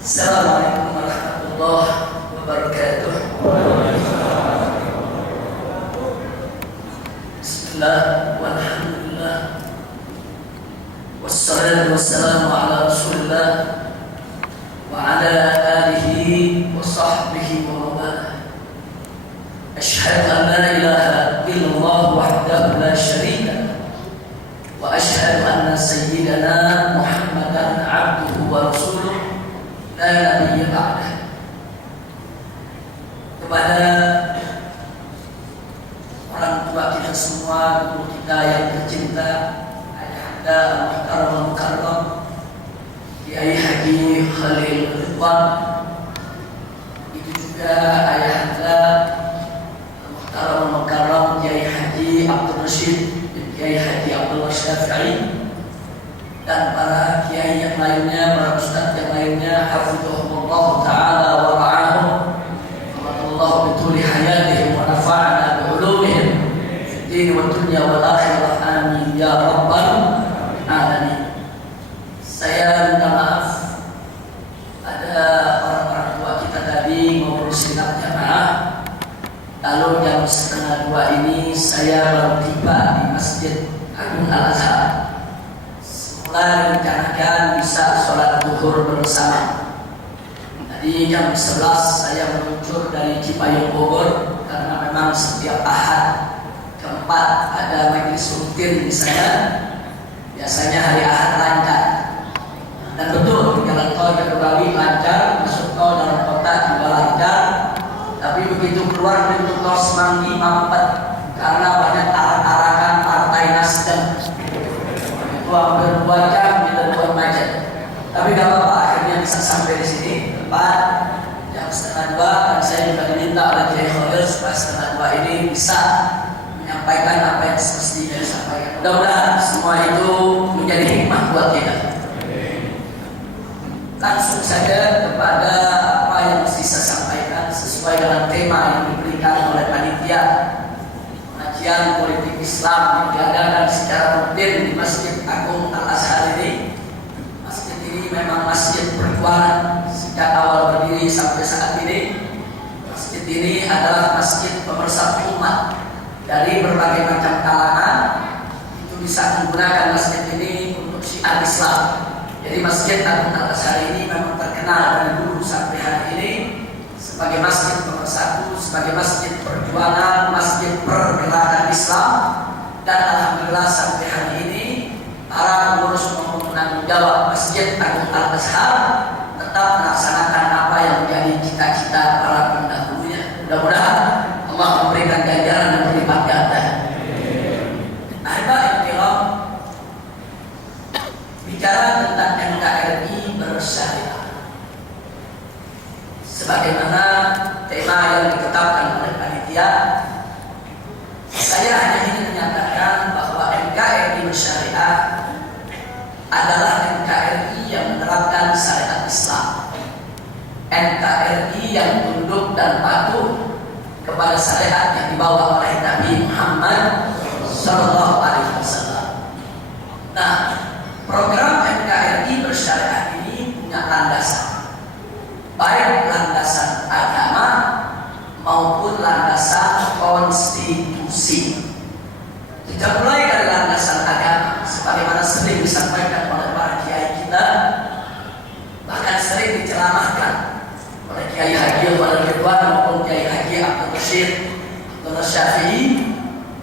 Assalamualaikum warahmatullahi wabarakatuh. Bismillah walhamdulillah wassalatu wassalamu ala rasulillah wa ala alihi wa sahbihi wa mawalah. Asyhadu an la ilaha illallah wahdahu la syarika wa asyhadu anna sayyidana Muhammadan abduhu wa rasuluh la nabiyya ba'dah. Kepada orang tua kita semua, guru kita yang tercinta, Ayahanda Al-Muhtaram Al-Mukarram Kiai Haji Khalil Ridwan, itu juga Ayahanda Al-Muhtaram Al-Mukarram Kiai Haji Abdul Rashid bin Kiai Haji Abdullah Syafi'i, dan para kiai yang lainnya, para ustadz yang lainnya, hafizahumullah ta'ala wa ra'ahum, Allah bituli hayatihim wa nafa'ana bi'ulumihim fid din wa dunya wal akhirah, amin ya rabbal alamin. Saya minta maaf, ada orang-orang tua kita tadi mau bersilat jamaah, lalu jam 1:30 ini saya baru tiba di Masjid Agung Al-Azhar. Semula direncanakan bisa sholat zuhur bersama. Tadi jam 11 saya meluncur dari Cipayung Bogor, karena memang setiap Ahad keempat ada majelis rutin di sana. Biasanya hari Ahad lancar, dan betul jalan tol Jagorawi lancar, masuk tol dalam kota juga lancar. Tapi begitu keluar pintu tol Semanggi mampet karena banyak arak-arakan Partai Nasdem. Itu hampir 2 jam kita buat macet. Tapi gak apa-apa, akhirnya bisa sampai di sini tepat jam 1:30, dan saya juga diminta oleh Kiai Khalil supaya 1:30 ini bisa menyampaikan apa yang semestinya disampaikan. Mudah-mudahan semua itu menjadi hikmah buat kita. Langsung saja kepada apa yang mesti saya sampaikan sesuai dengan tema yang diberikan oleh panitia pengajian politik Islam yang diadakan secara rutin di Masjid Agung Al-Azhar ini. Masjid ini memang masjid perjuangan sejak awal berdiri sampai saat ini. Masjid ini adalah masjid pemersatu umat dari berbagai macam kalangan. Itu bisa menggunakan masjid ini untuk syiar Islam. Jadi Masjid Agung Al-Azhar ini memang terkenal dari dulu sampai hari ini sebagai masjid pemersatu, sebagai masjid perjuangan, masjid pergerakan Islam. Dan alhamdulillah sampai hari ini para pengurus maupun penanggung jawab Masjid Agung Al-Azhar tetap melaksanakan apa yang menjadi cita-cita para pendahulunya. Mudah-mudahan Allah memberikan ganjaran dan berlipat ganda. Ahibah kiram, bicara tentang NKRI bersyariah, sebagaimana tema yang ditetapkan oleh panitia, saya hanya ingin menyatakan bahwa NKRI bersyariah adalah NKRI yang menerapkan syariat Islam, NKRI yang tunduk dan patuh kepada syariat yang dibawa oleh Nabi Muhammad Sallallahu Alaihi Wasallam. Nah, program NKRI bersyariah ini punya landasan, baik landasan agama maupun landasan konstitusi. Kita mulai dari landasan agama, sebagaimana sering disampaikan oleh para kiai kita, bahkan sering diceramahkan oleh Kiai Haji Khalil Ridwan maupun Kiai Haji Abdul Rashid Abdullah Syafi'i,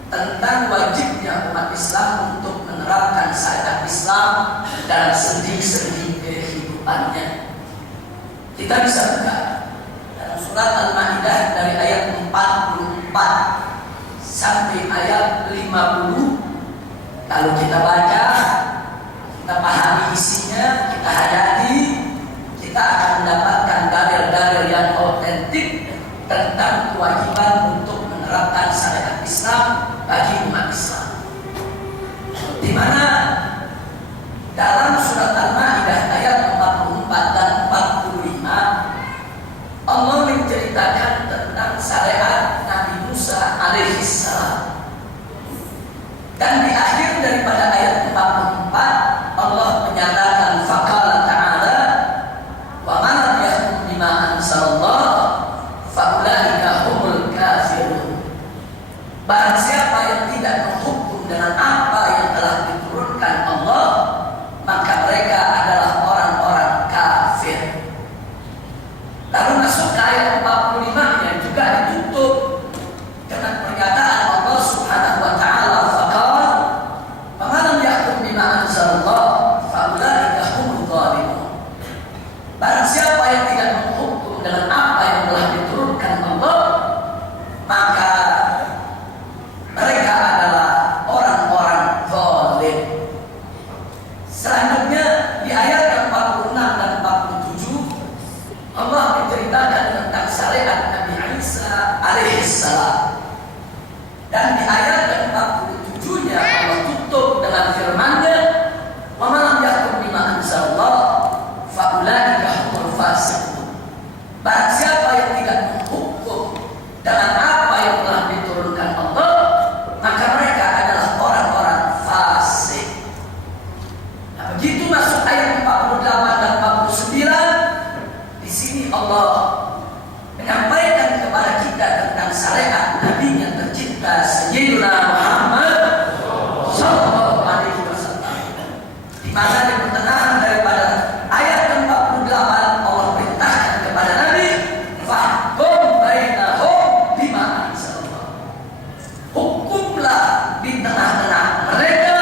tentang wajibnya umat Islam untuk menerapkan syariat Islam dalam sendi-sendi kehidupannya. Kita bisa buka dalam surat Al-Maidah dari ayat 44 sampai ayat 50. Kalau kita baca, kita pahami isinya, kita hayati, kita akan mendapatkan dalil-dalil yang autentik tentang kewajiban untuk menerapkan syariat Islam bagi umat Islam. Di mana dalam surat Al-Maidah ayat 44 dan 45 Allah menceritakan tentang syariat Nabi Musa alaihissalam. Dan di akhir daripada ayat 44 dengan firman-Nya, "Wa man lam yahkum bima anzalallah fa ulaika humul fasiqun." Barang siapa yang tidak menghukum dengan apa yang telah diturunkan Allah, maka mereka adalah orang-orang fasik. Nah, begitu masuk ayat 48 dan 49, di sini Allah menyampaikan kepada kita tentang syariat Nabi yang tercinta Sayyidina Muhammad sallallahu alaihi wasallam. Di mana di pertengahan daripada ayat 48 Allah perintahkan kepada Nabi, "Fahkum bainahum bima anzalallah." Hukumlah di tengah-tengah mereka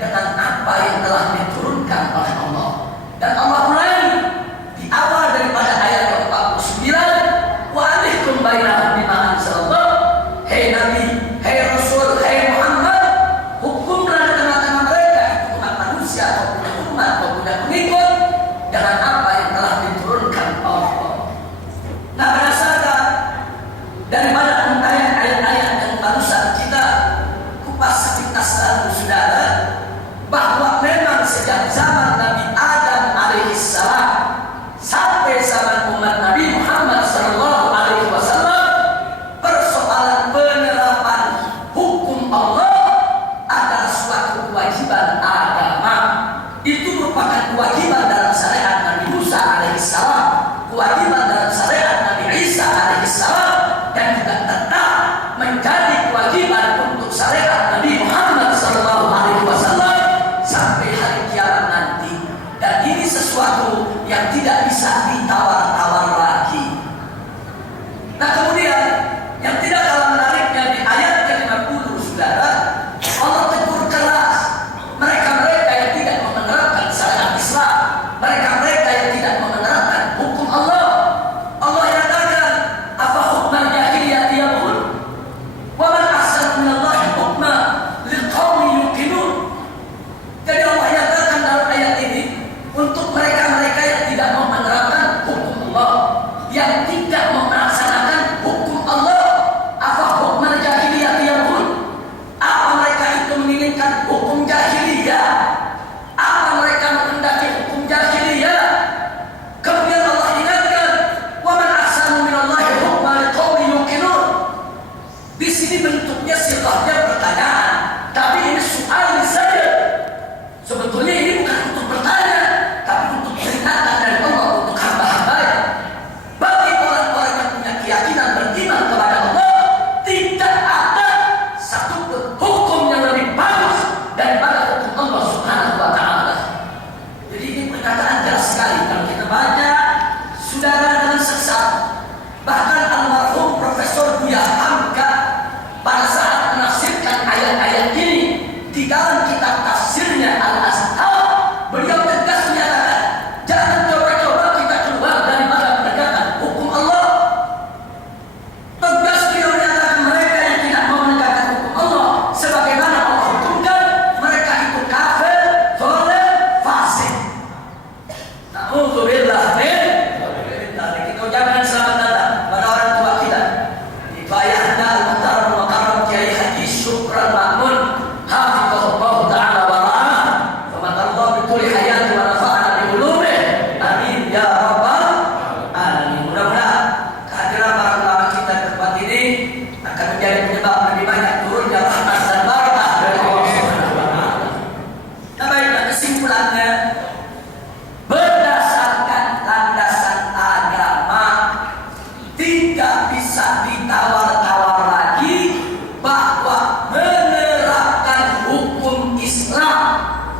dengan apa yang telah diturunkan oleh Allah. Dan Allah mulai di awal daripada ayat 49, "Wa alaikum bainahum bima anzalallah." Hei Nabi, hei Rasul, hei Muhammad, hukumlah di tengah-tengah mereka, itu umat manusia ataupun umat ataupun pengikut, dengan apa yang telah diturunkan oleh Allah. Nah, berdasarkan daripada ayat-ayat yang barusan kita kupas sepintas lalu, saudara, bahwa memang sejak zaman Nabi Adam alaihissalam sampai zaman umat Nabi Muhammad sallallahu alaihi wasallam, persoalan penerapan hukum Allah adalah suatu kewajiban agama. Itu merupakan kewajiban dalam syariat Nabi Musa alaihissalam, kewajiban dalam syariat Nabi Isa alaihissalam, dan juga tetap menjadi kewajiban untuk syariat Nabi Muhammad sallallahu alaihi wasallam sampai hari kiamat nanti. Dan ini sesuatu yang tidak bisa ditawar-tawar lagi. Nah, kemudian yang tidak kalah menariknya di ayat ke-50, saudara, Allah tegur keras mereka-mereka yang tidak menerapkan syariat Islam, mereka-mereka yang tidak menerapkan hukum Allah. Allah nyatakan, "Afa hukmal jahiliyah yabghun wa man ahsanu minallahi hukma liqaumin yuqinun." Jadi Allah nyatakan dalam ayat ini untuk mereka-mereka yang tidak mau menerapkan hukum Allah, yang tidak mau melaksanakan hukum Allah. Apa hukum jahiliyah yabghun? Apa mereka itu menginginkan hukum jahiliyah? Apa mereka menghendaki hukum jahiliyah? Kemudian Allah ingatkan, "Wa man ahsanu minallahi hukman liqaumin yuqinun." Di sini bentuknya sifatnya pertanyaan, tapi ini soal saja. Sebetulnya ini bukan untuk bertanya, tapi untuk peringatan dari Allah untuk hamba-hambanya. Bagi orang-orang yang punya keyakinan beriman kepada Allah, tidak ada satu hukum yang lebih bagus daripada hukum Allah Subhanahu wa Ta'ala. Jadi ini perkataan jelas sekali kalau kita baca, saudara, dengan seksama. Bahkan almarhum Profesor Buya Hamka pada saat menafsirkan ayat-ayat ini di dalam kitab tafsirnya Al-Azhar, beliau tegas menyatakan, jangan coba-coba kita keluar daripada menegakkan hukum Allah. Tegas beliau menyatakan mereka yang tidak mau menegakkan hukum Allah sebagaimana Allah hukumkan, mereka itu kafir, zalim, fasik. Na'udzubillah min dzalik. Kita ucapkan selamat datang pada orang tua kita. Dibayahna al-muhtaram wa karam Kiai Haji Syukran Ma'mun hafizahullah ta'ala wa ra'ah. Famadallahu bituli hayati wa nafa'ana bi ulumih. Amin ya rabbal alamin. Mudah-mudahan kehadiran para ulama kita di tempat ini akan menjadi penyebab lebih banyak turunnya rahmat dan barakah dari Allah Subhanahu wa Ta'ala. Nah, baiklah, kesimpulannya, berdasarkan landasan agama, tidak bisa ditawar-tawar lagi bahwa menerapkan hukum Islam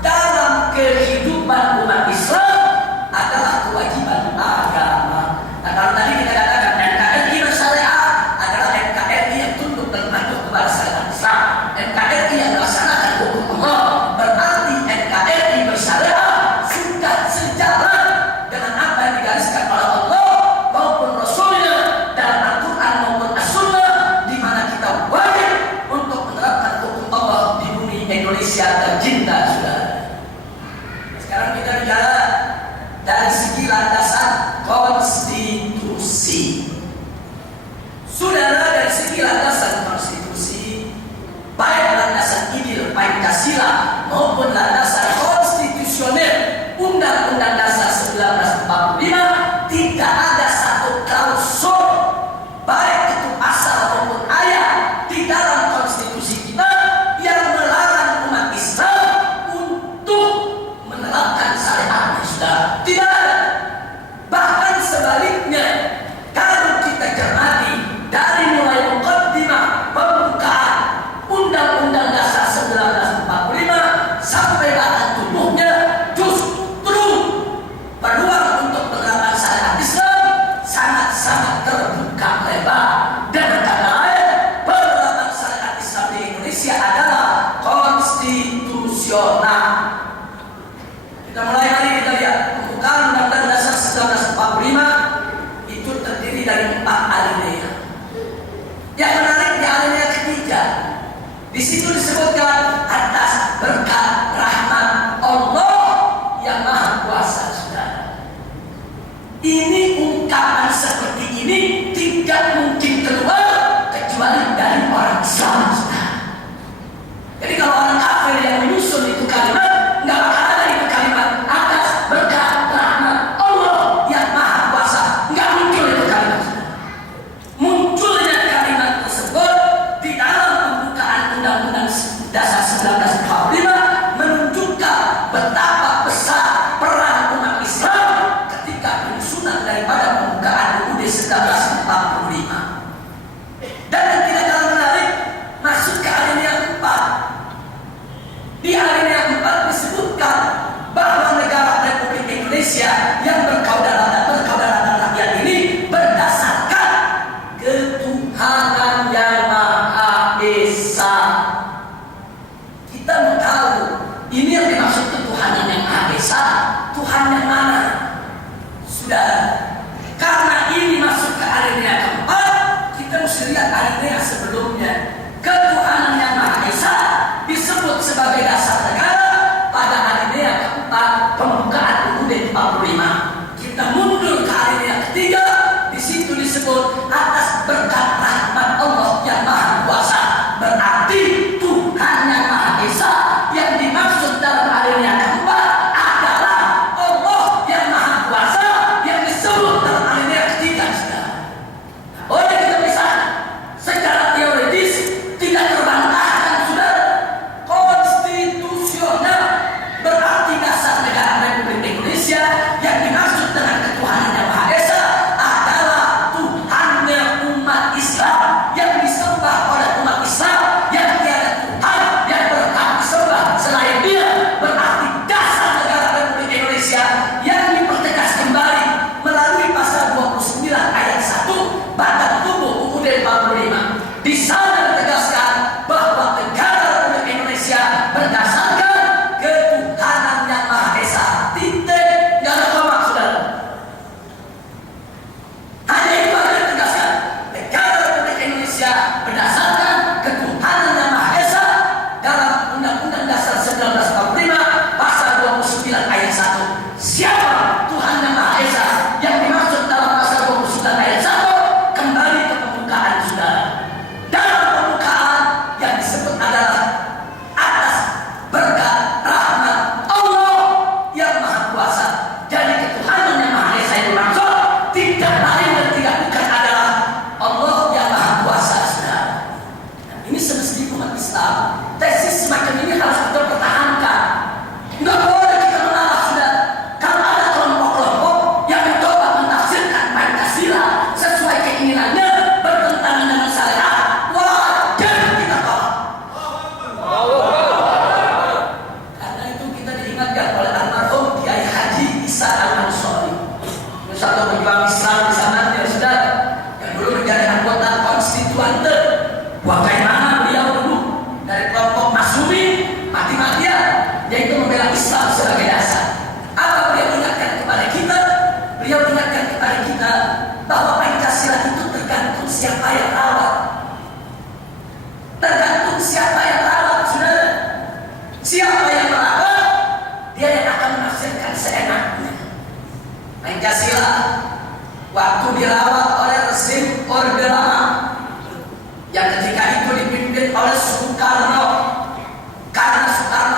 dalam kehidupan umat Islam adalah kewajiban agama. Nah, kalau tadi kita katakan NKRI bersyariat adalah NKRI yang tunduk dan patuh kepada syariat Islam, NKRI yang melaksanakan hukum Allah, berarti NKRI bersyariat sudah sejalan dengan apa yang digariskan oleh Allah maupun Rasulnya dalam Al-Quran maupun As-Sunnah, di mana kita wajib untuk menerapkan hukum Allah di bumi Indonesia tercinta, saudara. Sekarang kita bicara dari segi landasan konstitusi. Saudara, dari segi landasan konstitusi, baik landasan ideal Pancasila Pancasila maupun landasan konstitusional Undang-Undang Dasar 1945 tidak ada satu klausul baik itu pasal maupun ayat di dalam konstitusi kita yang melarang umat Islam untuk menerapkan syariat. Sudah tidak ada. Bahkan sebaliknya, kalau kita cermati dari mulai muqaddimah pembukaan Undang-Undang Dasar 1945 sampai batang tubuhnya, justru peluang untuk penerapan syariat Islam sangat-sangat terbuka lebar. Dan kata lain, penerapan syariat Islam di Indonesia adalah konstitusional. Kita mulai hari kita lihat pembukaan Undang-Undang Dasar 1945 itu terdiri dari 4 alinea. Yang menariknya alinea ketiga, di situ disebutkan atas berkat rahmat Allah yang Maha Kuasa. Saudara, ini ungkapan seperti ini tidak mungkin keluar kecuali dari orang Islam. Saudara, jadi kalau orang kafir yang menyusun itu kalimat, nggak bakal ada itu kalimat atas berkat rahmat Allah yang Maha Kuasa. Nggak muncul itu kalimat. Munculnya kalimat tersebut di dalam pembukaan Undang-Undang Dasar 1945 menunjukkan betapa besar peran umat Islam ketika penyusunan daripada pembukaan UUD 1945. Dan yang tidak kalah menarik, masuk ke alinea 4. Di alinea 4 disebutkan bahwa negara Republik Indonesia yang berkedaulatan rakyat ini berdasarkan ketuhanan yang Maha Esa. Kita mau tahu ini yang dimaksud ketuhanan yang Maha Esa, Tuhan yang mana? Sudah, karena ini masuk ke alinea keempat, kita mesti lihat alinea sebelumnya. Ketuhanan yang Maha Esa disebut sebagai dasar negara pada alinea keempat pembukaan UUD 45. Kita mundur ke alinea ketiga, di situ disebut atas berkat rahmat Allah yang Maha Kuasa. Berarti Tuhan yang Maha Esa yang dimaksud dalam alinea keempat adalah Allah yang Maha Kuasa yang disebut dalam alinea ketiga. Oleh kita bisa secara teoritis tidak terbantahkan, saudara, konstitusional berarti dasar negara Republik Indonesia yang dimaksud dengan ketuhanan yang Maha Esa adalah Tuhannya umat Islam yang disembah oleh umat Islam, yang tiada Tuhan yang berhak disembah selain Dia. Berarti dasar negara Republik Indonesia yang dipertegas kembali melalui pasal 29 ayat 1 batang tubuh UUD 45. Di sana ditegaskan bahwa negara Republik Indonesia berdasarkan ketuhanan yang Maha Esa. Titik, nggak ada koma, saudara. Hanya itu aja ditegaskan. Negara Republik Indonesia berdasarkan ketuhanan yang Maha Esa dalam Undang-Undang Dasar 1945 pasal 29 ayat 1. Siapa Tuhan yang Maha Esa yang dimaksud dalam pasal 29 ayat 1? Kembali ke pembukaan, saudara. Dalam pembukaan yang disebut adalah atas berkat rahmat Allah yang Maha Kuasa. Jadi ketuhanan yang Maha Esa yang dimaksud tidak lain dan tidak bukan adalah Allah yang Maha Kuasa, saudara. Dan ini semestinya umat Islam, tesis semacam ini harus kita pertahankan. Nggak boleh kita menolak, saudara. Kalau ada kelompok-kelompok yang mencoba menafsirkan Pancasila sesuai keinginannya bertentangan dengan syariat, wajar kita tolak. Karena itu kita diingatkan oleh almarhum Kiai Haji Isa Al-Ansori, satu pejuang Islam di sana, ya saudara, yang dulu menjadi anggota konstituante. Bagaimana beliau dulu dari kelompok Masumi mati-matian, yaitu membela Islam sebagai dasar. Apa beliau ingatkan kepada kita? Beliau ingatkan kepada kita bahwa Pancasila itu tergantung siapa yang rawat. Tergantung siapa yang rawat, saudara. Siapa yang merawat, dia yang akan menafsirkan seenaknya. Pancasila waktu dirawat oleh rezim Orde Lama yang ketika itu dipimpin oleh Soekarno, karena Soekarno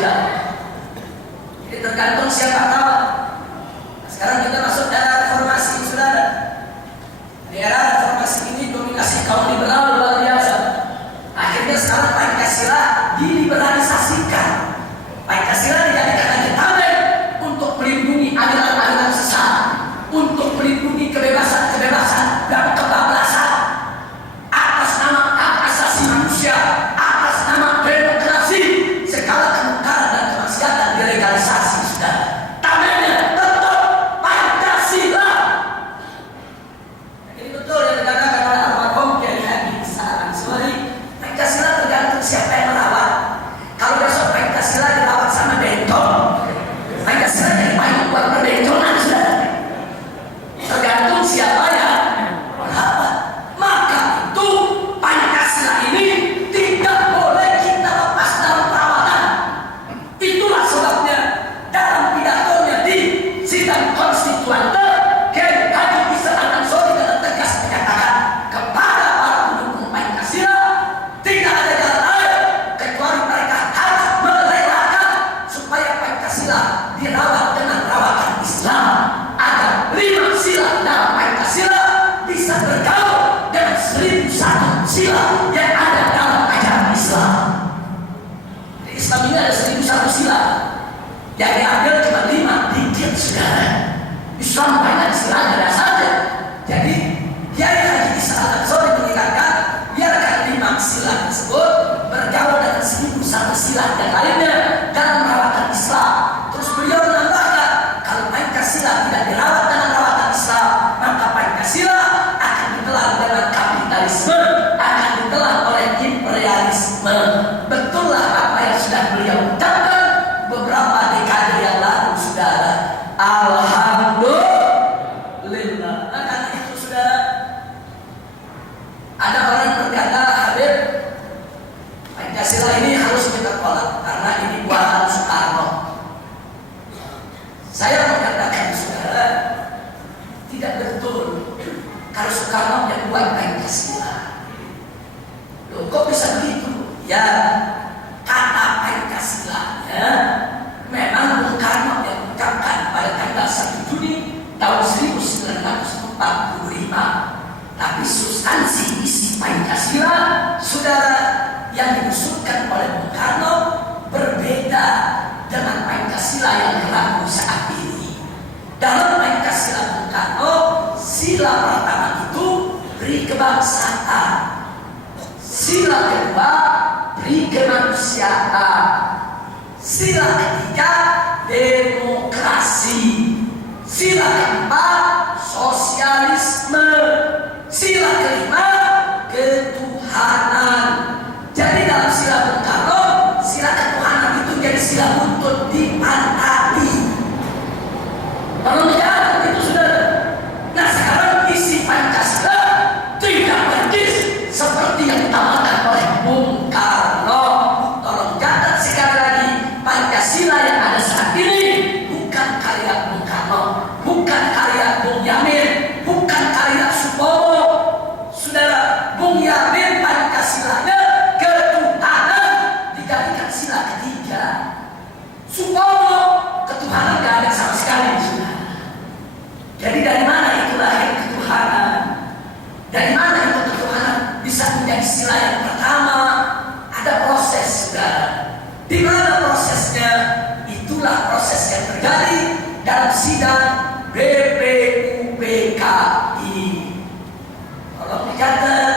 sudah. Jadi tergantung siapa tahu. Sekarang kita masuk era reformasi, saudara. Di era reformasi ini dominasi kaum liberal luar biasa. Akhirnya sekarang Pancasila diliberalisasikan. Pancasila dijadikan lagi tameng untuk melindungi aliran-aliran sesat, untuk melindungi kebebasan-kebebasan dan kebablasan atas nama hak asasi manusia, atas nama demokrasi. Segala kemungkaran dan kemaksiatan dilegalisasi, sudah. Tamengnya tetap Pancasila. Jadi betul yang dikatakan oleh almarhum Kiai Haji Ansori, Pancasila tergantung siapa yang merawat. Kalau besok Pancasila dirawat sama bentong, Pancasila jadi payung buat perbentongan, sudah. Tergantung siapa yang merawat. Maka itu Pancasila ini tidak boleh kita lepas dalam perawatan. Itulah sebabnya dalam pidatonya di sidang konstituante, Kiai Haji Ansori dengan tegas menyatakan kepada para pendukung Pancasila, tidak ada jalan lain kecuali mereka harus merelakan supaya Pancasila dirawat dengan rawatan Islam, agar 5 sila dalam Pancasila bisa bergaul dengan 1001 sila yang ada dalam ajaran Islam. Di Islam ini ada 1001 sila, yang diambil cuma 5 dikit, saudara. Islam banyak silanya dasarnya. Jadi Kiai Haji Ansori mengingatkan, biarkan 5 sila tersebut bergaul dengan 1001 sila yang lainnya dalam rawatan Islam. Terus beliau menambahkan, kalau Pancasila tidak dirawat dengan rawatan Islam, maka Pancasila akan ditelan dengan kapitalisme, akan ditelan oleh imperialisme. Betullah apa yang sudah beliau ucapkan beberapa dekade yang lalu, saudara. Alhamdulillah. Nah, karena itu, saudara, ada orang yang berkata, Habib, Pancasila ini harus kita tolak karena ini buatan Soekarno. Saya mengatakan, saudara, tidak betul. Kalau Soekarno yang buat Pancasila, loh, kok bisa begitu? Ya, kata Pancasila-nya memang Bung Karno yang ucapkan pada tanggal 1 Juni tahun 1945. Tapi substansi isi Pancasila, saudara, yang diusulkan oleh Bung Karno berbeda dengan Pancasila yang berlaku saat ini. Dalam Pancasila Bung Karno, sila pertama itu beri kebangsaan, sila kedua beri kemanusiaan, sila ketiga demokrasi, sila keempat sosialisme, sila kelima ketuhanan. Jadi dalam sila Bung Karno, sila ketuhanan itu jadi sila buntut dipantati. Kalau tidak itu, sudah. Nah, sekarang isi Pancasila tidak persis seperti yang ditamakan oleh Bung Karno. Tolong catat sekali lagi, Pancasila yang ada saat ini bukan karya Bung Karno, bukan karya Bung Yamin, bukan karya Supomo. Saudara, Bung Yamin Pancasilanya ketuhanan dijadikan sila ketiga. Supomo ketuhanan tidak ada sama sekali, saudara. Jadi dari mana itu lahir ketuhanan? Dari mana itu ketuhanan bisa menjadi sila yang pertama? Ada proses, saudara. Di mana prosesnya? Itulah proses yang terjadi dalam sidang BPUPKI. Kalau dicatat,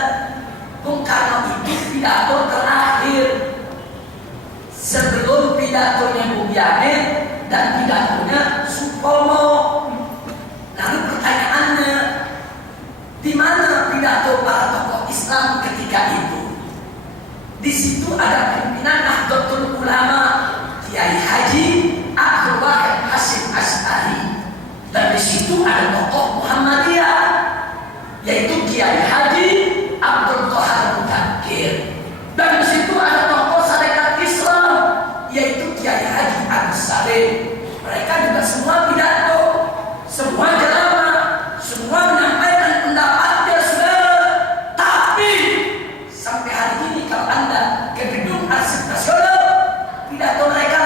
Bung Karno itu pidato terakhir sebelum pidatonya Bung Yamin dan pidatonya Supomo. Lalu pertanyaannya, di mana pidato para tokoh Islam ketika itu? Di situ ada pimpinan Nahdlatul Ulama, Kiai Haji Abdul Wahid Hasyim Asy'ari, dan di situ ada tokoh Muhammadiyah, yaitu Kiai Haji Abdul Qahar Mutakhir, dan di situ ada tokoh Sarekat Islam, yaitu Kiai Haji Agus Salim. Mereka juga semua pidato, semua ceramah, semua menyampaikan pendapatnya, saudara. Tapi sampai hari ini kalau Anda ke gedung Arsip Nasional, pidato mereka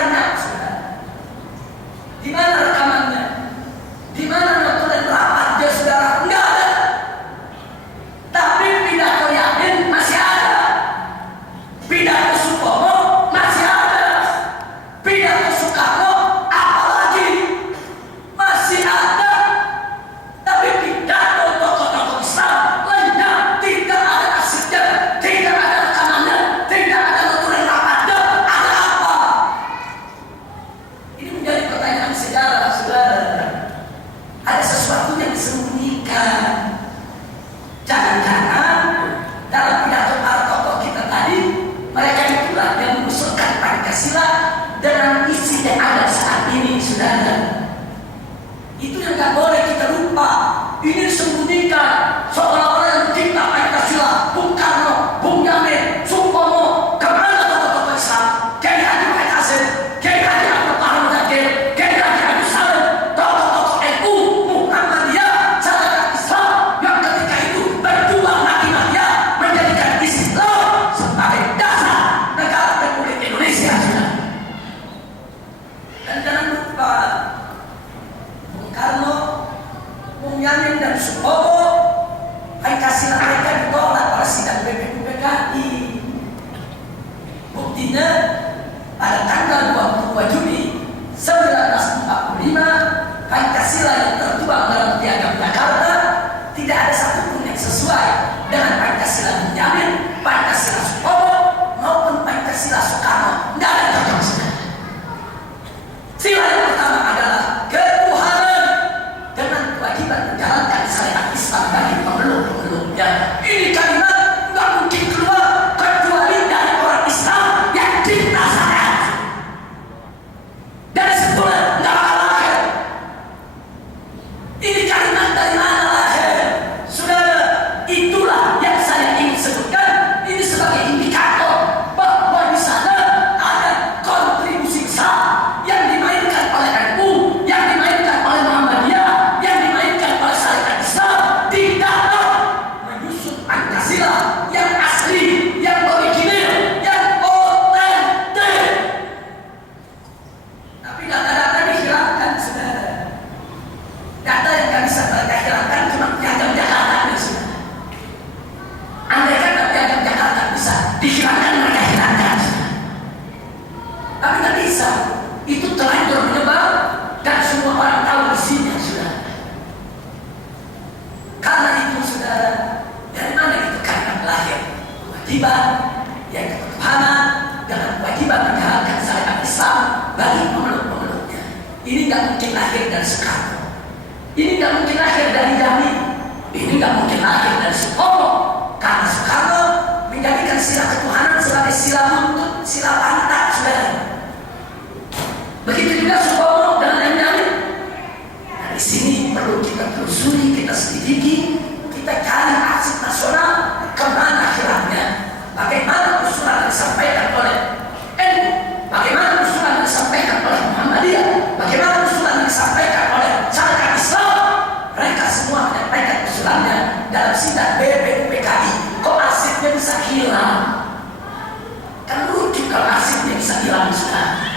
Soekarno, apalagi masih ada. Tapi pidato tokoh-tokoh Islam lainnya tidak ada asiknya, tidak ada rekamannya, tidak ada notulen rapatnya. Ada apa? Ini menjadi pertanyaan sejarah, saudara. Ada sesuatu yang disembunyikan. Jangan-jangan dalam pidato para tokoh kita tadi, mereka itulah yang mengusulkan Pancasila dengan isi yang ada saat ini, saudara. Itu yang tak boleh kita lupa. Ini disembunyikan seolah-olah yang mencipta Pancasila Bung Karno, Bung Yamin, Supomo. Kemana tokoh-tokoh Islam? Kiai Haji Muhammad Hasyim, Kiai Haji Abdul Qahar Muzakir, Kiai Haji Abdul Salim, tokoh-tokoh NU, Muhammadiyah, Syarikat Islam yang ketika itu berjuang mati-matian menjadikan Islam sebagai dasar negara Republik Indonesia. Dan jangan lupa Bung Karno, Bung Yamin dan Supomo, Pancasila mereka ditolak oleh sidang BPUPKI. Buktinya pada tanggal 22 Juni 1945, Pancasila yang tertuang dalam Piagam Jakarta tidak ada satupun yang sesuai dengan Pancasila Bung Yamin, Pancasila Supomo maupun Pancasila Soekarno. Tidak ada cocok. Sila yang pertama adalah ketuhanan dengan kewajiban menjalankan syariat Islam bagi pemeluk-pemeluknya. Ini kalimat nggak mungkin keluar kecuali dari orang Islam yang cinta syariat. Dari situlah nggak bakal lahir. Ini kalimat dari mana lahir? Saudara, itulah yang saya ingin sebutkan. Ini sebagai indikator bahwa di sana ada kontribusi besar yang dimainkan oleh NU, yang dimainkan oleh Muhammadiyah, yang dimainkan oleh syarikat Islam di dalam menyusun Pancasila yang asli, yang original, yang otentik. Tapi data-data dihilangkan, saudara. Data yang gak bisa mereka hilangkan cuma Piagam Jakarta, saudara. Andai kata Piagam Jakarta bisa dihilangkan, mereka hilangkan, saudara. Tapi gak bisa. Itu terlanjur menyebar dan semua orang tahu isinya, saudara. Karena itu, saudara, dari mana itu kalimat lahir? Kewajiban, yaitu ketuhanan dengan kewajiban menjalankan syariat Islam bagi pemeluk-pemeluknya. Ini gak mungkin lahir dari Soekarno. Ini gak mungkin lahir dari Yamin. Ini gak mungkin lahir dari Supomo. Karena Soekarno menjadikan sila ketuhanan sebagai sila buntut, sila pantat, saudara. Begitu juga Supomo dengan Yamin. Nah, di sini perlu kita telusuri, kita selidiki, kita cari arsip nasional kemana hilangnya. Bagaimana usulan yang disampaikan oleh NU, bagaimana usulan yang disampaikan oleh Muhammadiyah, bagaimana usulan yang disampaikan oleh syarikat Islam. Mereka semua menyampaikan usulannya dalam sidang BPUPKI. Kok arsipnya bisa hilang? Kan lucu kalau arsipnya bisa hilang, saudara.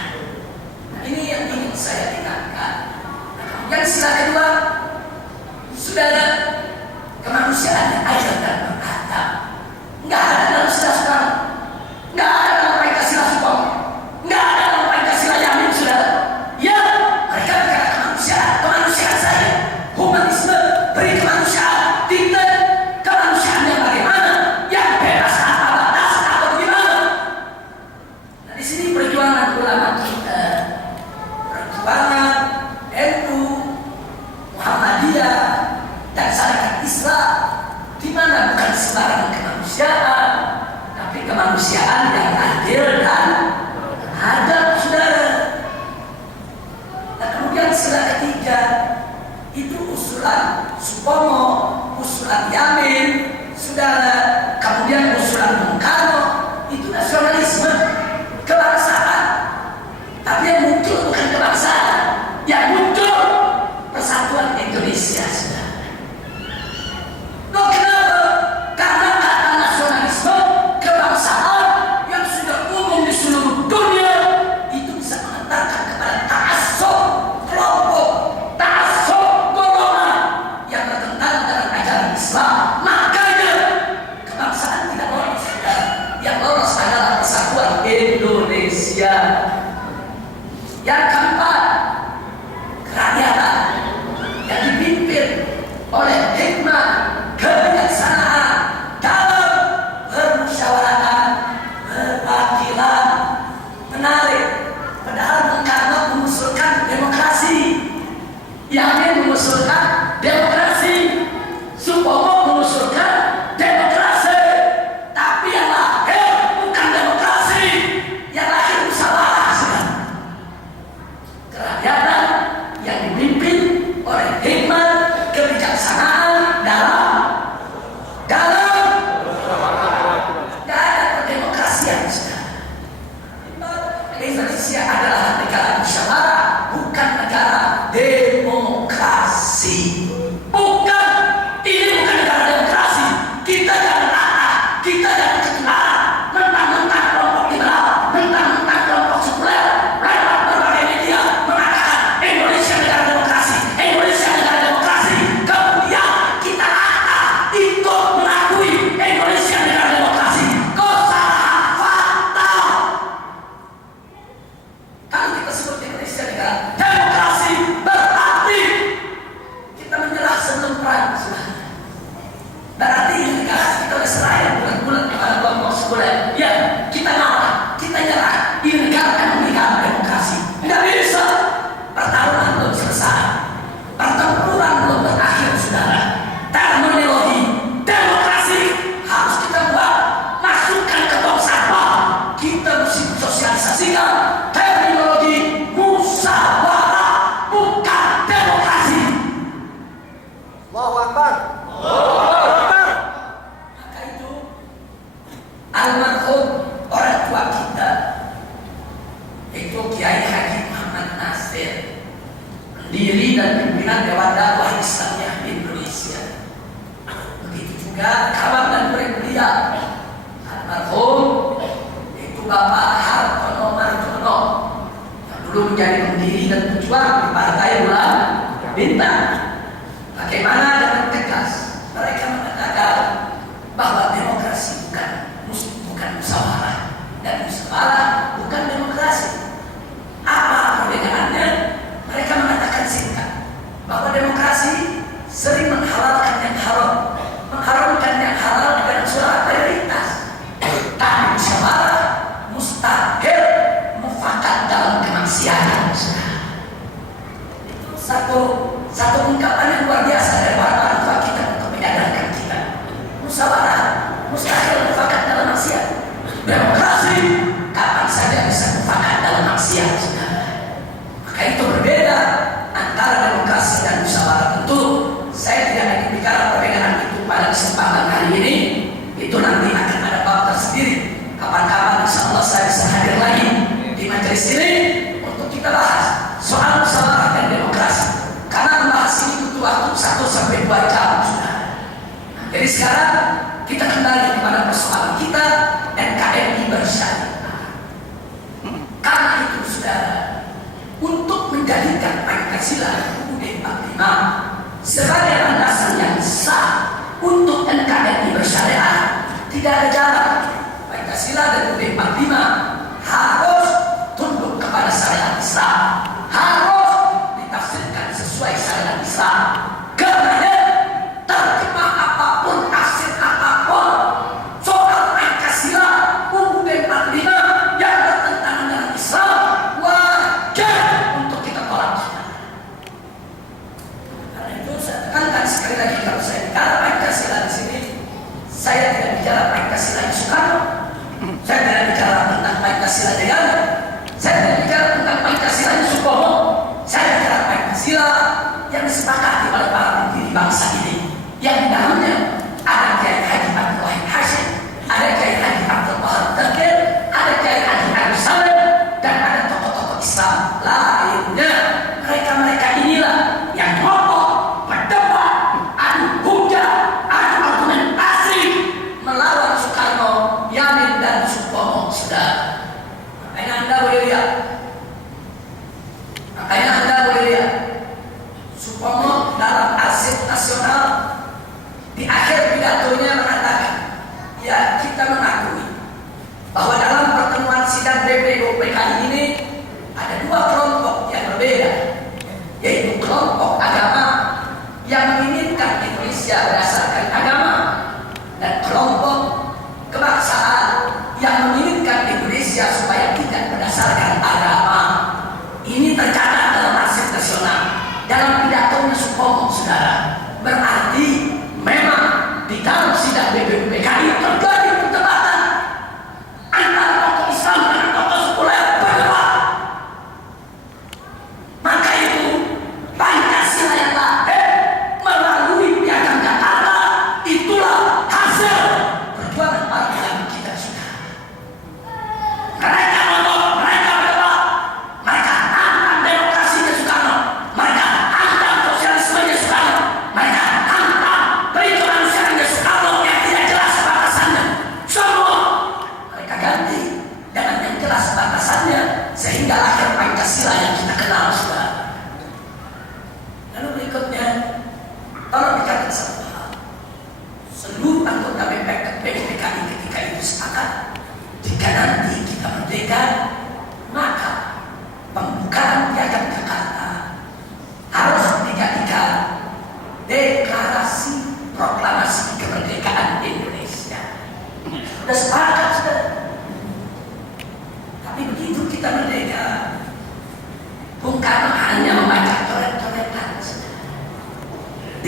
Nah, ini yang ingin saya ingatkan. Yang sila kedua, saudara, kemanusiaan yang adil dan beradab. Nggak ada dalam sila Soekarno, nggak ada dalam Pancasila Supomo, nggak ada dalam Pancasila Yamin, saudara. Ya, mereka bicara kemanusiaan, kemanusiaan saya, humanisme, beri kemanusiaan, tidak kemanusiaan yang bagaimana, yang bebas tanpa batas atau gimana. Nah, di sini perjuangan ulama kita, perjuangan NU, Muhammadiyah, dan syarikat Islam, di mana bukan sembarang kemanusiaan, tapi kemanusiaan yang adil dan adab, saudara. Nah, kemudian sila ketiga itu usulan Supomo, usulan Yamin, saudara. Kemudian usulan Bung Karno, itu nasionalisme, kebangsaan. Tapi yang muncul bukan kebangsaan, yang muncul persatuan Indonesia, saudara. Loh, kenapa? Karena kata nasionalisme, kebangsaan yang sudah umum di seluruh dunia itu bisa mengantarkan kepada ta'assub kelompok, ta'assub golongan yang bertentangan dengan ajaran Islam. Makanya kebangsaan tidak lolos. Yang lolos adalah persatuan Indonesia. Yang negara musyawarah, bukan negara demokrasi. Bukan, ini bukan negara demokrasi. Kita jangan rata, kita jangan ketenaran, mentang-mentang kelompok liberal, mentang-mentang kelompok sekuler, lewat berbagai media mengatakan Indonesia negara demokrasi, Indonesia negara demokrasi. Kemudian kita rata ikut mengakui Indonesia negara demokrasi. Kesalahan fatal. Kalau kita sebut Indonesia negara demokrasi, berarti kita menyerah sebelum perang. Berarti negara kita sudah serah bulan-bulan kepada kelompok sekuler. Ya, kita ngalah, kita nyerah. Ini negara yang negara demokrasi. Tidak bisa. Pertarungan belum selesai, pertempuran belum berakhir, saudara. Terminologi demokrasi harus kita buat, masukkan ke tong sampah. Kita mesti sosialisasikan terminologi musyawarah, bukan demokrasi. Allahu Akbar. Maka itu almarhum orang tua kita itu Kiai Haji Muhammad Nasir, pendiri dan pimpinan Dewan Dakwah Islamiyah Indonesia. Begitu juga kawan dan murid beliau almarhum itu Bapak Hartono Martono yang dulu menjadi pendiri dan pejuang di Partai Bulan Bintang. Bagaimana dengan tegas mereka mengatakan bahwa demokrasi bukan musyawarah dan musyawarah bukan demokrasi. Apa perbedaannya? Mereka mengatakan singkat bahwa demokrasi sering menghalalkan yang haram, mengharamkan yang halal dengan suara mayoritas. Tapi musyawarah mustahil mufakat dalam kemaksiatan. Itu satu ungkapan yang luar biasa dari para tua kita untuk menyadarkan kita. Musyawarah mustahil mufakat dalam maksiat. Demokrasi kapan saja bisa mufakat dalam maksiat. Maka itu berbeda antara demokrasi dan musyawarah. Tentu saya tidak ingin bicara perbedaan itu pada kesempatan hari ini. Itu nanti akan ada bab tersendiri. Kapan-kapan insya Allah saya bisa hadir lagi di majelis ini untuk kita bahas soal musyawarah dan demokrasi. Karena membahas ini butuh waktu 1 sampai 2 jam. Jadi sekarang kita kembali kepada persoalan kita, NKRI bersyariah. Karena itu saudara, untuk menjadikan Pancasila UUD 45 sebagai landasan yang sah untuk NKRI bersyariah, tidak ada jalan. Pancasila dan UUD 45 harus tunduk kepada syariat Islam, harus ditafsirkan sesuai syariat Islam. Karena terjemah apapun, tafsir apapun soal Pancasila UUD 45 yang bertentangan dengan Islam, wajib untuk kita tolak. Karena itu saya tekankan sekali lagi, kalau saya bicara Pancasila di sini, saya tidak bicara Pancasila Soekarno, saya tidak bicara tentang Pancasila Negara, saya tidak bicara tentang Pancasila Supomo, saya bicara Pancasila yang disepakati oleh para pendiri bangsa ini, yang di dalamnya ada Kiai Haji Abdul Wahid Hashim, ada Kiai Haji Abdul Wahab Dzakir, ada Kiai Haji Agus Salim, dan ada tokoh-tokoh Islam lainnya. Mereka inilah yang ngomong, berdebat, adu hujah, adu argumentasi melawan Soekarno, Yamin, dan Supomo. Sudah, makanya Anda boleh lihat Supomo dalam arsip nasional di akhir pidatonya mengatakan, ya, kita mengakui bahwa dalam pertemuan sidang DPOP kali ini ada 2 kelompok yang berbeda, yaitu kelompok agama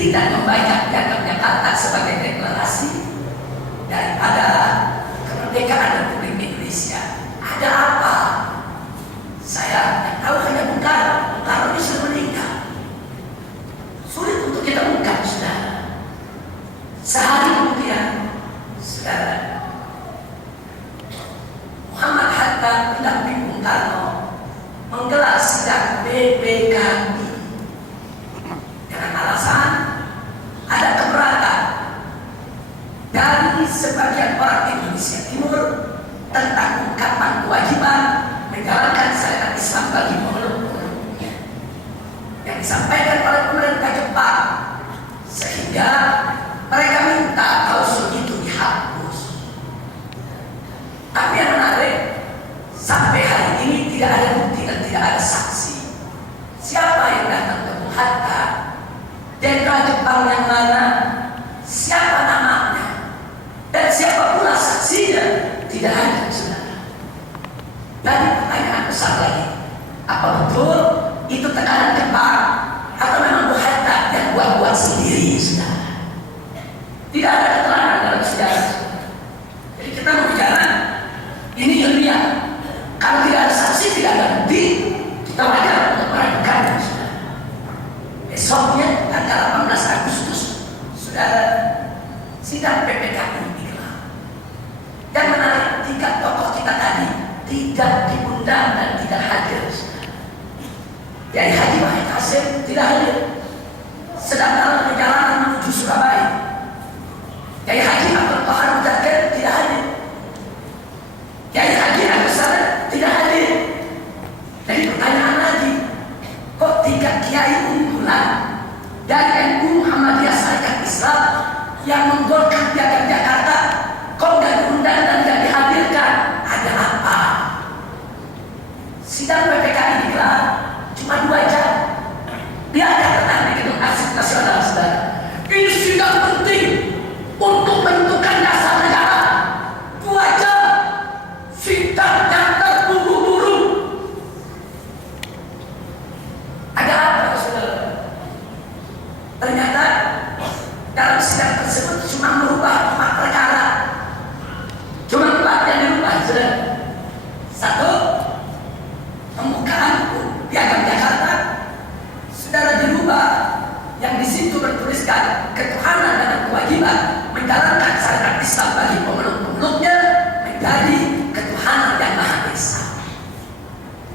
tidak membayar piagam Jakarta sebagai deklarasi daripada kemerdekaan Republik Indonesia. Ada apa? Saya yang tahu hanya Bung Karno. Bung Karno bisa meninggal. Sulit untuk kita ungkap, saudara. Sehari kemudian, saudara, Muhammad Hatta mendampingi Bung Karno menggelar sidang PPKI dengan alasan ada keberatan dari sebagian orang Indonesia Timur tentang ungkapan kewajiban menjalankan syariat Islam bagi pemeluk-pemeluknya yang disampaikan oleh pemerintah Jepang, sehingga mereka minta klausul itu dihapus. Tapi yang menarik, sampai hari ini tidak ada bukti dan tidak ada saksi. Siapa yang datang ke Bung Hatta? Jenderal Jepang yang mana? Siapa namanya? Dan siapa pula saksinya? Tidak ada, saudara. Dan pertanyaan besar lagi, apa betul itu tekanan Jepang atau memang Bung Hatta yang buat-buat sendiri, saudara? Tidak ada keterangan dalam sejarah. Jadi kita mau bicara ini ilmiah. Kalau tidak ada saksi, tidak ada bukti, kita wajar untuk meragukan, saudara. Besoknya tanggal 18 Agustus, saudara, sidang PPKI digelar. Yang menarik, 3 tokoh kita tadi tidak diundang dan tidak hadir, saudara. Kiai Haji Wahid Hasyim tidak hadir, sedang dalam perjalanan menuju Surabaya. Kiai Haji Abdul Qahar Muzakir tidak hadir. Kiai Haji Agus Salim tidak hadir. Jadi pertanyaan lagi, kok 3 kiai unggulan dari NU Muhammadiyah Syarikat Islam yang menggolkan piagam Jakarta kok nggak diundang dan nggak dihadirkan? Ada apa? Sidang PPKI digelar cuma 2 jam. Dia ada tenang di Gedung Arsip Nasional, saudara. Ini sidang penting untuk menentukan dasar negara. 2 jam sidang yang terburu-buru. Ada apa, saudara? Ternyata dalam sidang tersebut cuma merubah 4 perkara. Cuma 4 yang dirubah, saudara. 1, pembukaan piagam Jakarta, saudara, dirubah yang di situ bertuliskan ketuhanan dan kewajiban menjalankan syariat Islam bagi pemeluk-pemeluknya menjadi ketuhanan yang Maha Esa.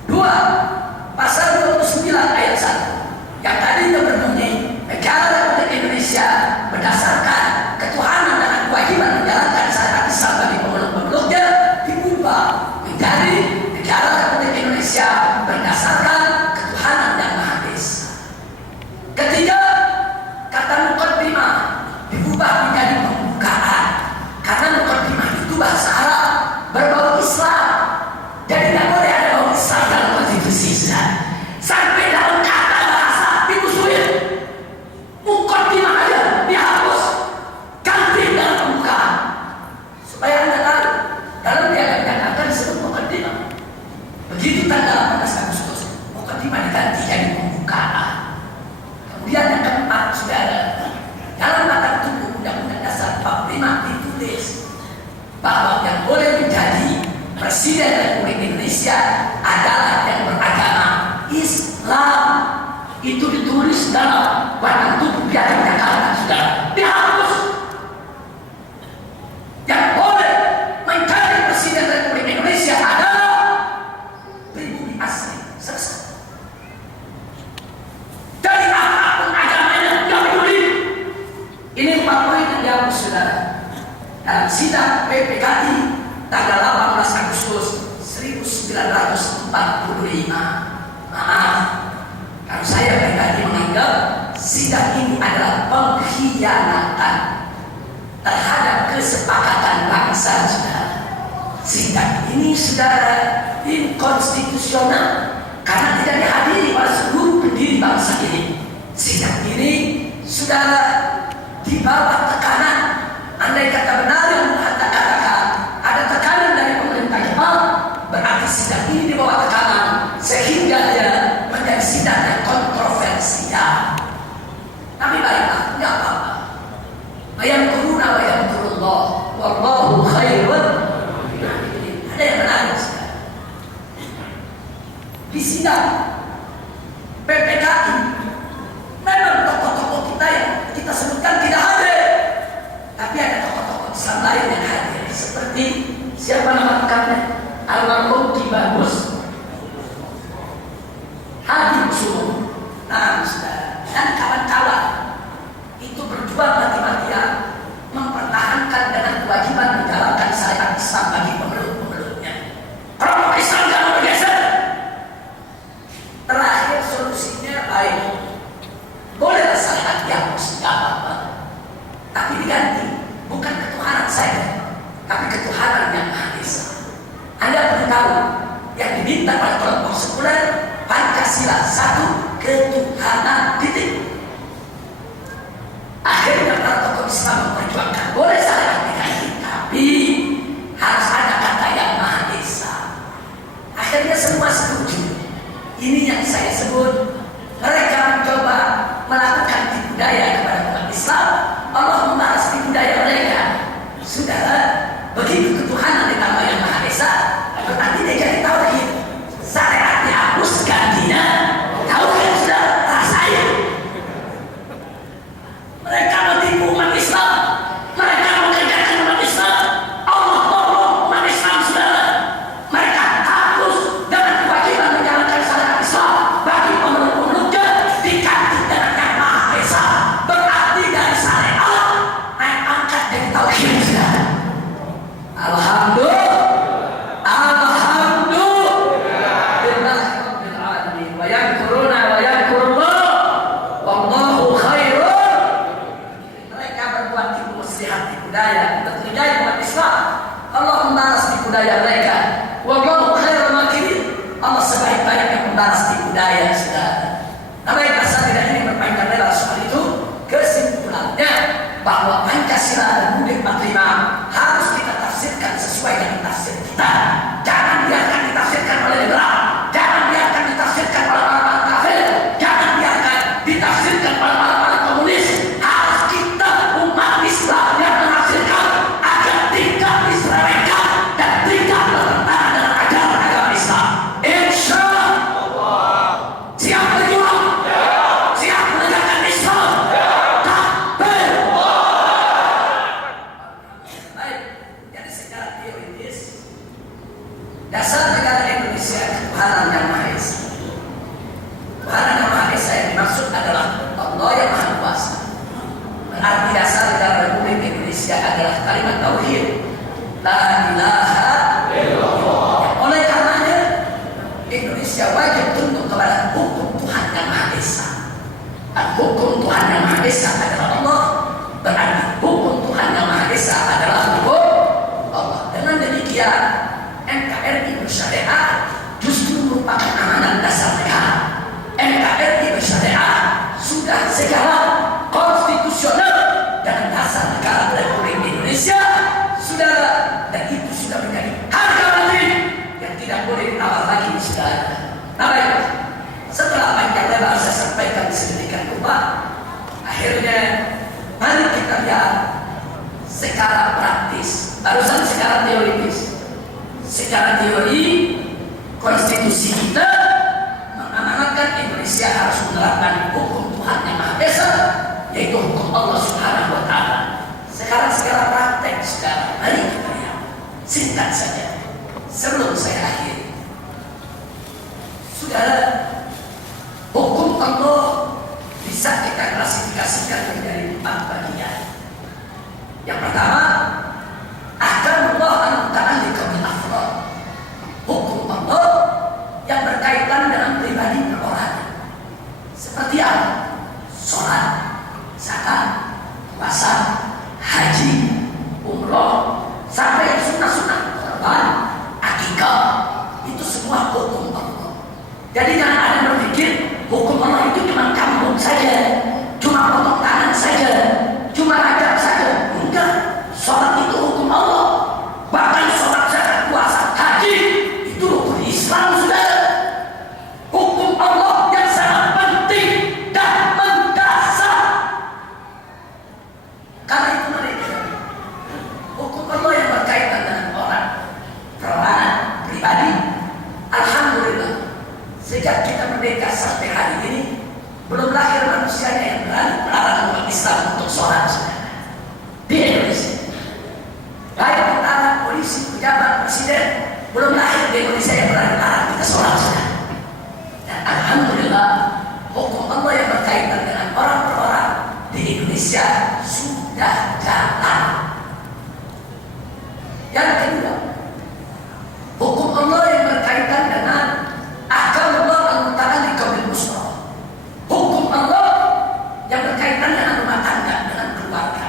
2, pasal 29 ayat 1 yang tadi itu berbunyi negara Republik Indonesia berdasarkan ketuhanan dan kewajiban menjalankan syariat Islam bagi pemeluk-pemeluknya diubah menjadi negara Republik Indonesia berdasarkan ketuhanan yang Maha Esa. Ketiga, kata muqaddimah diubah menjadi pembukaan, karena muqaddimah itu bahasa Arab berbau Islam, jadi tidak boleh ada bau Islam dalam konstitusi, saudara. Sampai dalam kata bahasa dimusuhin, muqaddimah aja dihapus, ganti dalam pembukaan, supaya anda tahu dalam piagam Jakarta disebut muqaddimah. Begitu tanggal 18 Agustus, muqaddimah diganti jadi pembukaan. Kemudian yang keempat, saudara, dalam batang tubuh Undang-Undang Dasar 45 ditulis bahwa yang boleh menjadi Presiden Republik Indonesia adalah yang beragama Islam. Itu ditulis dalam batang tubuh Piagam Jakarta, saudara. Dihapus. Yang boleh menjadi Presiden Republik Indonesia adalah pribumi asli. Selesai. Dari apapun agamanya, tidak peduli. Ini 4 poin yang dihapus, saudara. Dalam sidang PPKI tanggal 18 Agustus 1945. Maaf, kalau saya pribadi menganggap sidang ini adalah pengkhianatan terhadap kesepakatan bangsa, saudara. Sidang ini, saudara, inkonstitusional karena tidak dihadiri oleh seluruh pendiri bangsa ini. Sidang ini, saudara, di bawah tekanan. Andai kata benar yang katakan ada tekanan dari pemerintah Jepang, berarti sidang ini di bawah tekanan sehingga dia menjadi sidang yang kontroversial. Tapi baiklah, siap. PPKI memang tokoh-tokoh kita yang kita sebutkan tidak hadir, tapi ada tokoh-tokoh Islam lain yang hadir, seperti siapa nama lengkapnya? Almarhum Ki Bagus Hadi Kusumo. Nah, saudara dan kawan-kawan itu berjuang mati-matian mempertahankan dengan kewajiban menjalankan syariat Islam bagi pemeluk-pemeluknya. Kelompok Islam jangan bergeser. Terakhir solusinya baik, bolehlah syariat dihapus, tidak apa-apa, tapi diganti bukan ketuhanan saja, tapi ketuhanan yang Maha Esa. Anda perlu tahu yang diminta oleh kelompok sekuler Pancasila satu, ketuhanan, titik. Akhirnya para tokoh Islam memperjuangkan boleh syariat diganti, tapi harus ada kata yang Maha Esa. Akhirnya semua setuju. Ini yang saya sebut mereka mencoba melakukan tipu daya kepada umat Islam. Allah membalas tipu daya mereka. Saudara, begitu ketuhanan ditambah yang Maha Esa, berarti dia jadi tauhid. Syariat dihapus, gantinya tauhid. Sudah rasain. Mereka menipu umat Islam. Mereka mengerjakan umat Islam. Allah tolong umat Islam, saudara. Mereka hapus dengan kewajiban menjalankan syariat Islam bagi pemeluk-pemeluknya, diganti dengan yang Maha Esa. Berarti dari syariat naik angkat dari tauhid, saudara. Alhamdulillah. Budaya mereka, wallahu khairul makirin. Allah sebaik-baiknya membalas tipu daya, saudara. Nah, baik, asal tidak ingin berpanjang lebar soal itu, kesimpulannya bahwa Pancasila dan Budi 45 harus kita tafsirkan sesuai dengan tafsir kita. Jangan biarkan ditafsirkan oleh liberal, jangan biarkan ditafsirkan oleh orang-orang kafir, jangan biarkan ditafsirkan oleh orang-orang komunis. Harus kita umat Islam yang menafsirkan agar tidak diserahkan dan tidak bertentangan dengan ajaran agama Islam. Insya Allah. Siap berjuang? Siap menegakkan Islam? Takbir. Baik, jadi secara teoritis dasar negara Indonesia ketuhanan yang Maha Esa. Ketuhanan yang Maha Esa yang dimaksud adalah Allah yang Maha Kuasa. Berarti dasar negara Republik Indonesia adalah kalimat tauhid. La ilaha illallah. Oleh karenanya Indonesia wajib tunduk kepada hukum Tuhan yang Maha Esa. Dan hukum Tuhan yang Maha Esa adalah Allah. Berarti hukum Tuhan yang Maha Esa adalah hukum Allah. Dengan demikian NKRI bersyariat justru merupakan amanat dasar negara. NKRI bersyariat sudah segala konstitusional dan dasar negara Republik Indonesia, saudara, dan itu sudah menjadi harga mati yang tidak boleh ditawar lagi, saudara. Nah, baik, setelah panjang lebar saya sampaikan sedemikian rupa, akhirnya mari kita lihat secara praktis. Barusan secara teoritis. Secara teori, konstitusi kita mengamanatkan Indonesia harus menerapkan hukum Tuhan yang Maha Esa, yaitu hukum Allah Subhanahu wa Ta'ala. Sekarang secara praktek, sekarang mari kita lihat singkat saja sebelum saya akhiri. Saudara, hukum Allah bisa kita klasifikasikan menjadi 4 bagian. Yang pertama, ahkamullah al-muta'alliqah bil afrad. Hukum Allah yang berkaitan dengan pribadi perorangan. Seperti apa? Sholat, zakat, puasa, haji, umroh, sampai yang sunnah-sunnah, korban, akikah, itu semua hukum Allah. Jadi jangan ada berpikir hukum Allah itu cuma kampung saja, cuma potong tangan saja, cuma ajar saja. Enggak, sholat itu hukum Allah. Bahkan sholat, zakat, puasa, haji itu rukun Islam, saudara. Hukum Allah yang sangat penting dan mendasar. Karena itu mereka hukum Allah yang berkaitan dengan orang, perorangan, pribadi. Alhamdulillah, sejak sampai hari ini belum lahir manusianya yang berani melarang umat Islam untuk sholat di Indonesia. Baik tentara, polisi, pejabat, presiden, belum lahir di Indonesia yang berani melarang kita sholat. Dan alhamdulillah, hukum Allah yang berkaitan dengan orang per orang di Indonesia sudah jalan. Yang kedua, hukum Allah yang berkaitan dengan ahkam Allah al-muta'alliqah bil usrah. Hukum Allah yang berkaitan dengan rumah tangga, dengan keluarga.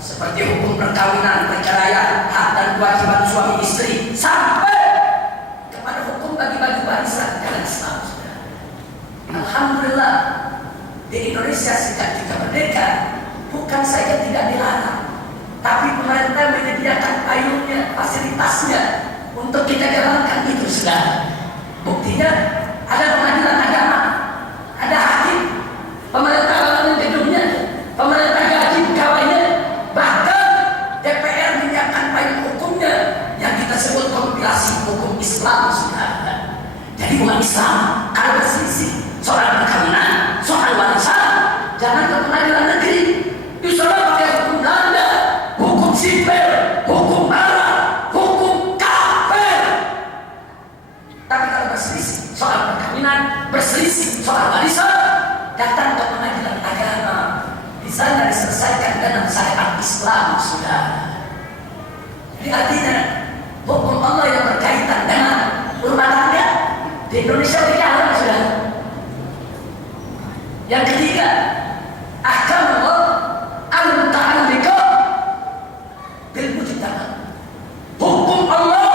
Seperti hukum perkawinan, perceraian, hak dan kewajiban suami istri, sampai kepada hukum bagi-bagi warisan dalam Islam. Alhamdulillah, di Indonesia sejak kita merdeka bukan saja tidak dilarang, tapi pemerintah menyediakan payungnya, fasilitasnya untuk kita jalankan itu sudah. Buktinya ada pengadilan agama, ada hakim, pemerintah bangun gedungnya, pemerintah gaji pegawainya, bahkan DPR menyiapkan payung hukumnya yang kita sebut kompilasi hukum Islam sudah. Jadi umat Islam kalau berselisih soal perkawinan, soal warisan, jangan ke pengadilan negeri, disoal pakai hukum Belanda, hukum sipil, hukum Arab, hukum kafir. Tapi kalau berselisih soal perkawinan, berselisih soal warisan, datang ke pengadilan agama. Di sana diselesaikan dengan syariat Islam sudah. Jadi artinya hukum Allah yang berkaitan dengan rumah tangga di Indonesia berjalan sudah. Yang ketiga, ahkam Allah al-muta'alliqah bil mujtama. Hukum Allah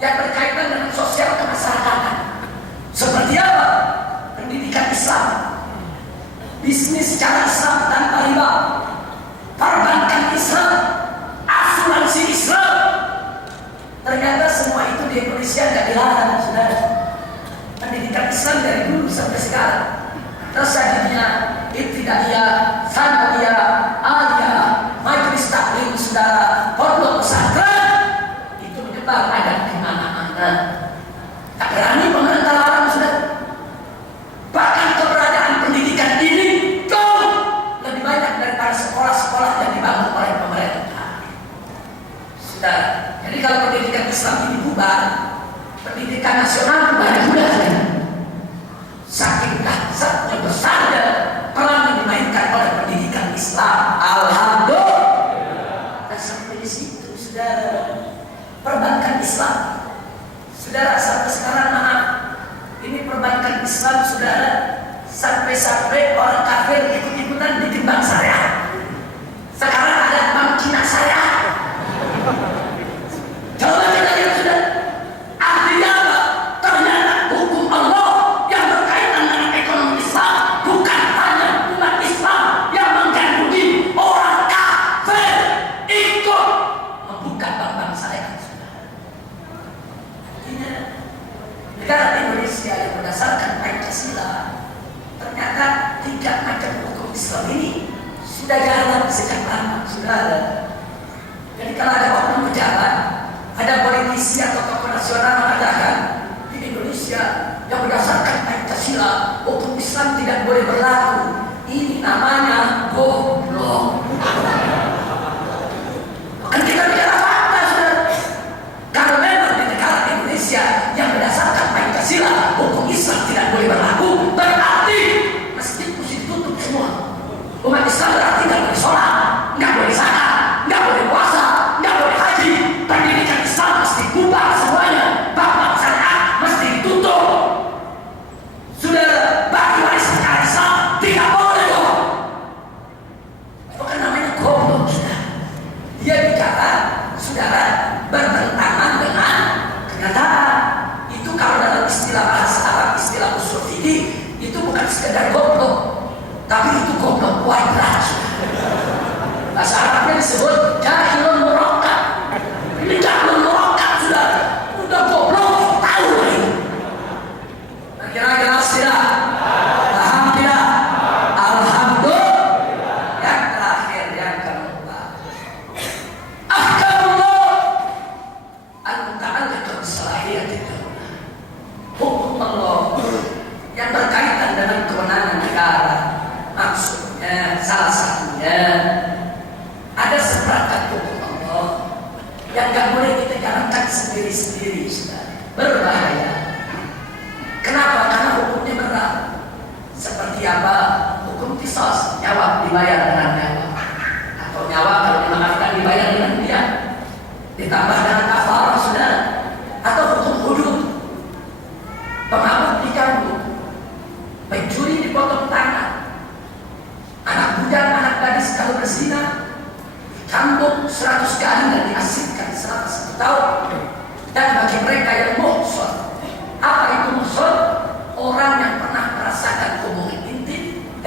yang berkaitan dengan sosial kemasyarakatan. Seperti apa? Pendidikan Islam, bisnis secara Islam tanpa riba, perbankan Islam, asuransi Islam. Ternyata semua itu di Indonesia tidak dilarang, saudara. Pendidikan Islam dari dulu sampai sekarang. Tersadiknya ibtidaiyah, sanawiyah, aliyah, majelis taklim saudara, pondok pesantren itu menyebar ada di mana-mana. Tak berani pemerintah larang sudah. Bahkan keberadaan pendidikan ini jauh lebih banyak daripada sekolah-sekolah yang dibangun oleh pemerintah. Sudah. Jadi kalau pendidikan Islam ini bubar, pendidikan nasional bubar juga saja. Saking dahsyatnya besarnya peran yang dimainkan oleh pendidikan Islam. Alhamdulillah. Dan sampai di situ, saudara, perbankan Islam, saudara, sampai sekarang maaf, ini perbankan Islam, saudara, sampai orang kafir ikut-ikutan bikin bank syariah. Sekarang ada bank Cina syariah. Coba kita lihat, saudara. Artinya apa? Ternyata hukum Allah yang berkaitan dengan ekonomi Islam bukan hanya umat Islam yang menggandrungi orang kafir ikut membuka bank-bank syariah. Artinya negara Indonesia yang berdasarkan Pancasila, ternyata 3 macam hukum Islam ini sudah jalan sejak lama, saudara. Jadi kalau ada oknum pejabat, ada politisi atau tokoh nasional mengatakan di Indonesia yang berdasarkan Pancasila hukum Islam tidak boleh berlaku, ini namanya goblok. Kan kita bicara fakta, saudara. Kalau memang di negara Indonesia yang berdasarkan Pancasila hukum Islam tidak boleh berlaku, berarti masjid mesti ditutup semua. Umat Islam berarti nggak boleh sholat, nggak boleh zakat, nggak boleh puasa, nggak boleh haji. Pendidikan Islam mesti bubar semuanya. Bank syariah mesti ditutup. Sudah bagi warisan syariah Islam tidak boleh dong. Bukan namanya goblok, saudara. Dia bicara, saudara, bertentangan dengan kenyataan. Itu kalau dalam istilah bahasa Arab, istilah usul fikih, itu bukan sekedar goblok, tapi itu goblok kuadrat. Bahasa Arabnya disebut jahilun murakkab. Ini jahilun murakkab, sudah. Udah goblok, tahu ini. Kira-kira tidak? Paham tidak? Alhamdulillah. Yang terakhir, yang keempat, ahkamullah al-muta'alliqah bisalahiyati daulah. Hukum Allah yang berkaitan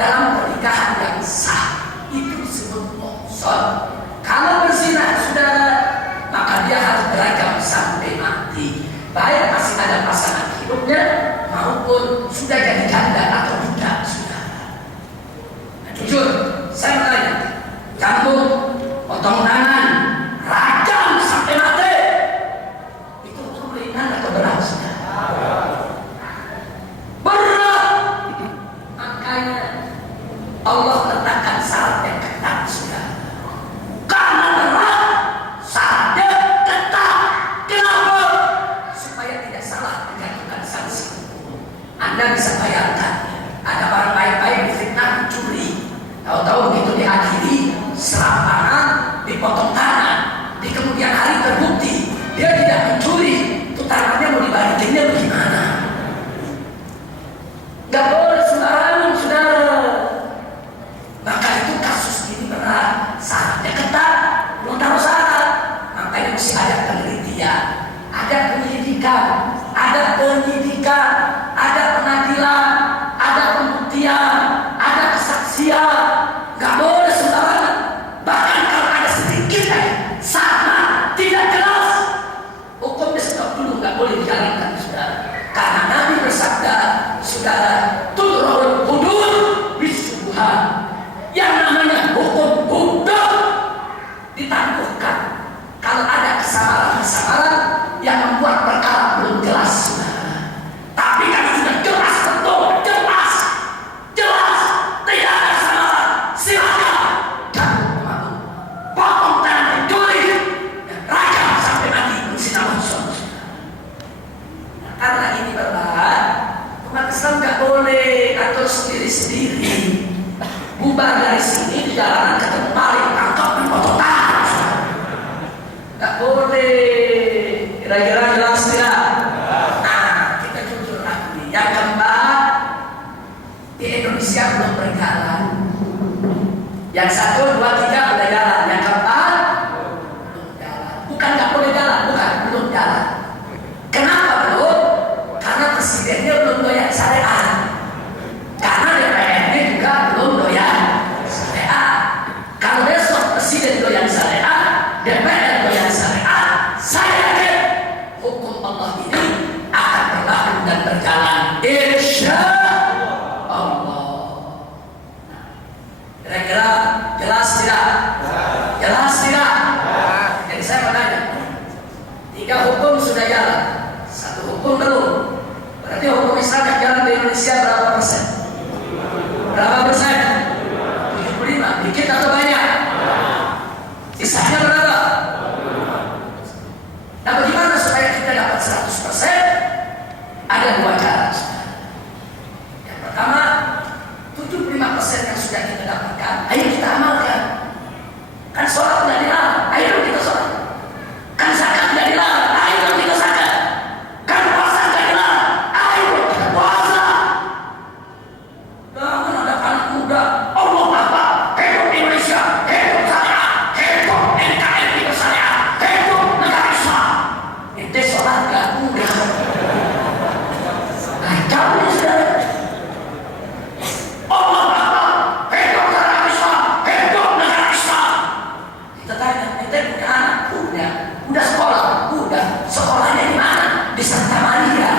dalam pernikahan yang sah itu disebut muhsan. Kalau berzina saudara, maka dia harus beragam sampai mati, baik masih ada pasangan hidupnya maupun sudah jadi janda atau tidak saudara. Nah, jujur saya bertanya, cambuk, potong tangan, rajam sampai mati, itu hukum ringan atau berat saudara? Berat. Makanya Allah letakkan syarat yang ketat saudara. Karena berat, syaratnya ketat. Kenapa? Supaya tidak salah menjatuhkan sanksi hukum. Anda bisa bayangkan, ada orang baik-baik difitnah mencuri, tahu-tahu begitu diakhiri serampangan, dipotong tangan, di kemudian hari terbukti dia tidak mencuri, itu tangannya mau dibalikinnya bagaimana? Gak boleh sembarangan saudara. Maka itu kasus ini berat, syaratnya ketat, belum tahu syarat. Makanya mesti ada penelitian, ada penyelidikan, ada pengadilan, ada pembuktian, ada kesaksian. Gak boleh sembarangan. Bahkan kalau ada sedikit sama tidak jelas, hukumnya stop dulu, gak boleh dijalankan saudara. Karena Nabi bersabda, saudara, tudrul hudud bisubuhan. Yang namanya hukum hudud ditangguhkan kalau ada kesalahan-kesalahan yang membuat perkara belum jelas saudara. Tapi kalau sudah jelas betul, jelas, tidak ada kesalahan, silakan jatuh pemadu, potong tangan pencuri, rajam sampai mati berzina muhsan. Nah, karena ini berat, umat Islam nggak boleh atur sendiri-sendiri. Bubar dari sini di jalanan ketemu maling, tangkap dan potong tangan. Nggak boleh. Kira-kira jelas tidak? Nah, kita jujur lagi. Yang keempat, di Indonesia belum berjalan. Yang 1, 2, 3 udah jalan. Yang keempat belum jalan. Bukan nggak boleh jalan, bukan, belum jalan. Kenapa belum? Karena presidennya belum doyan syariat. Karena DPR-nya juga belum doyan syariat. Kalau besok presiden doyan syariat, DPR doyan syariat, saya yakin hukum Allah ini akan berlaku dan berjalan, insya Allah. Kira-kira jelas tidak? Jelas tidak? Jadi saya bertanya, 3 hukum sudah jalan, 1 hukum belum. Berarti hukum Islam yang jalan di Indonesia berapa persen? Berapa persen? 75. Dikit atau banyak? Sisanya berapa? Nah, bagaimana supaya kita dapat 100%? Ada 2 cara. Yang pertama, 75% yang sudah kita dapatkan, ayo kita amalkan. Kan sholat tidak dilarang, ayo kita sholat. Kan zakat tidak dilarang, ayo kita zakat. Kan puasa tidak dilarang, ayo kita puasa. Jangan ada anak muda, Allah Akbar, hidup Indonesia, hidup saya, hidup NKRI saya, hidup negara Islam. Itu sholat gak mudah. Kacau ya saudara. Allah Akbar, hidup negara Islam, hidup negara Islam. Kita tanya, ente punya anak? Punya. Udah sekolah? Udah. Sekolahnya di mana? Di Santa Maria.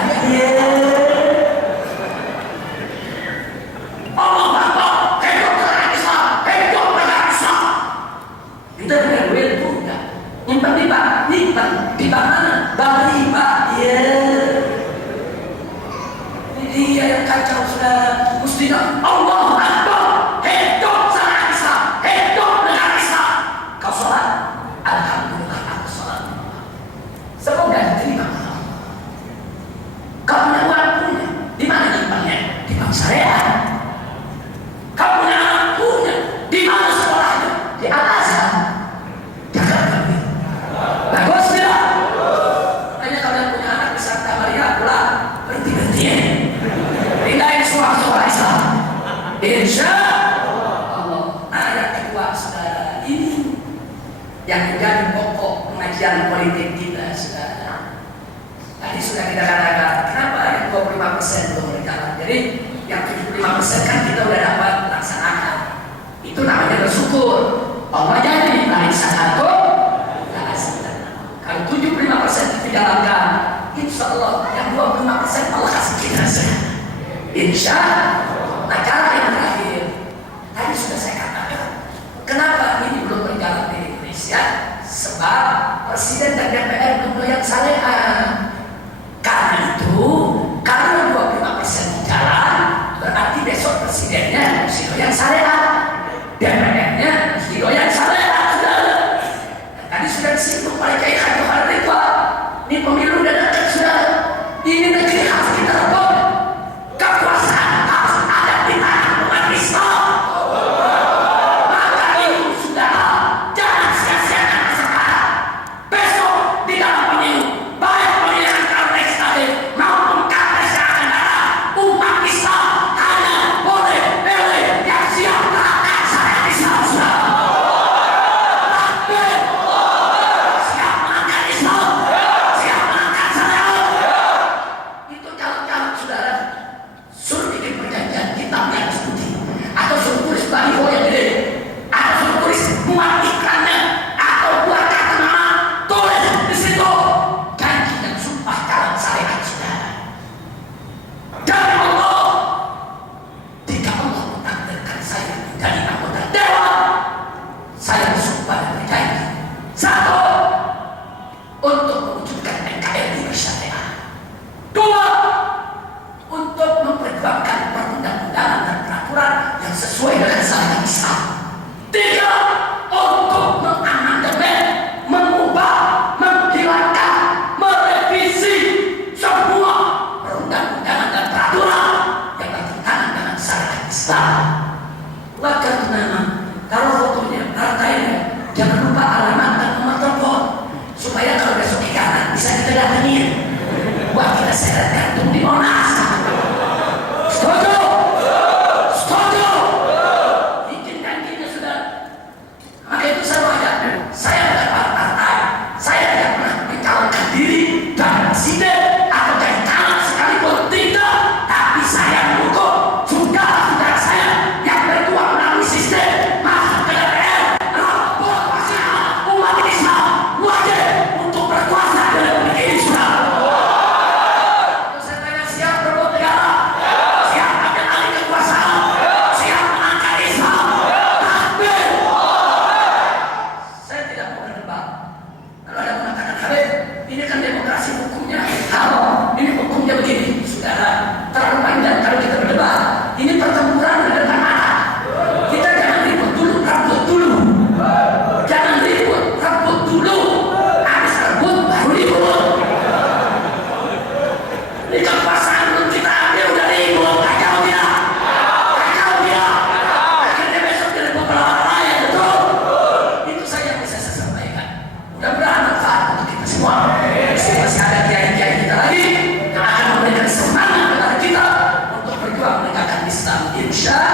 Allah Akbar, hidup negara Islam, hidup negara Islam. Kita punya duit? Punya. Nyimpan di bank? Nyimpan. Di bank mana? Bank riba. Ini dia yang kacau saudara. Mestinya Allah Akbar, hidup negara Islam, hidup negara Islam. Kau sholat? Alhamdulillah aku sholat. Semoga diterima Allah. Kau punya uang? Punya. Di mana nyimpannya? Di bank syariah. Kau punya anak? Punya. Di mana sekolahnya? Di Al-Azhar. Jaga kami. Bagus tidak? Makanya kalian punya anak di Santa Maria, pulang berhenti-hentinya. Pindahin semua sekolah Islam. Insya Allah. Nah, yang kedua saudara, ini yang menjadi pokok pengajian politik kita saudara. Tadi sudah kita katakan, kenapa yang 25% belum berjalan. Jadi yang 75% kan kita udah dapat Itu namanya bersyukur. Allah janji lain satu. Kalau 75% dijalankan, insya Allah yang 25% Allah kasih kita saja. Insya Allah. Nah, cara yang terakhir, tadi sudah saya katakan, kenapa ini belum berjalan di Indonesia? Sebab Presiden dan DPR belum yang syariah. Karena itu, karena 25% jalan, berarti besok presidennya mesti yang syariah, DPR-nya mesti yang syariah. Tadi sudah disinggung oleh Kiai Haji Ridwan. Ini pemilu dan dekat sudah. Ini negeri harus kita rebut. Kekuasaan harus ada di tangan umat Islam. Maka itu sudah jangan sia-siakan kesempatan. Besok di dalam pemilu, baik pemilihan kepala legislatif maupun kapres yang akan datang, umat Islam hanya boleh pilih yang siap menerapkan syariat Islam sudah. Baliho yang gede, atau suruh tulis muat iklannya, atau buat kata nama, tulis di situ janji dan sumpah dalam syariat saudara. Dari Allah, jika Allah mentakdirkan saya menjadi anggota dewan, saya bersumpah dan berjanji. Satu, untuk mewujudkan NKRI bersyariah. Dua, untuk memperjuangkan perundang-undangan dan peraturan yang sesuai dengan syariat Islam. Tiga, untuk mengamandemen, mengubah, menghilangkan, merevisi semua perundang-undangan dan peraturan yang bertentangan dengan syariat Islam. Maka kalau fotonya, partainya, jangan lupa alamat dan nomor telepon supaya kalau besok ikatan bisa kita datengin. Buat kita seret gantung di Monas. Setuju? Setuju? Bikin janjinya sudah. Maka itu selalu ada. Saya bukan partai. Saya tidak pernah mencalonkan diri jadi presiden atau jadi calon sekalipun tidak. Tapi saya mendukung saudara-saudara saya yang berjuang melalui sistem masuk ke DPR. Rebut masalah umat Islam wajib untuk berkuasa di Republik ini sudah. Ini kan demokrasi hukumnya haram, ini hukumnya begini, saudara. Terlalu panjang kalau kita berdebat. Ini pertempuran dengan mata. Kita jangan ribut dulu, rebut dulu. Jangan ribut, rebut dulu. Habis rebut baru ribut. Ini kekuasaan belum kita ambil udah ribut, kacau dia. Kacau dia. Akhirnya besok direbut melawan rakyat, betul. Itu saja yang bisa saya sampaikan. Mudah-mudahan manfaat untuk kita semua. Masih ada kiai-kiai kita lagi yang akan memberikan semangat kepada kita untuk berjuang menegakkan Islam, insya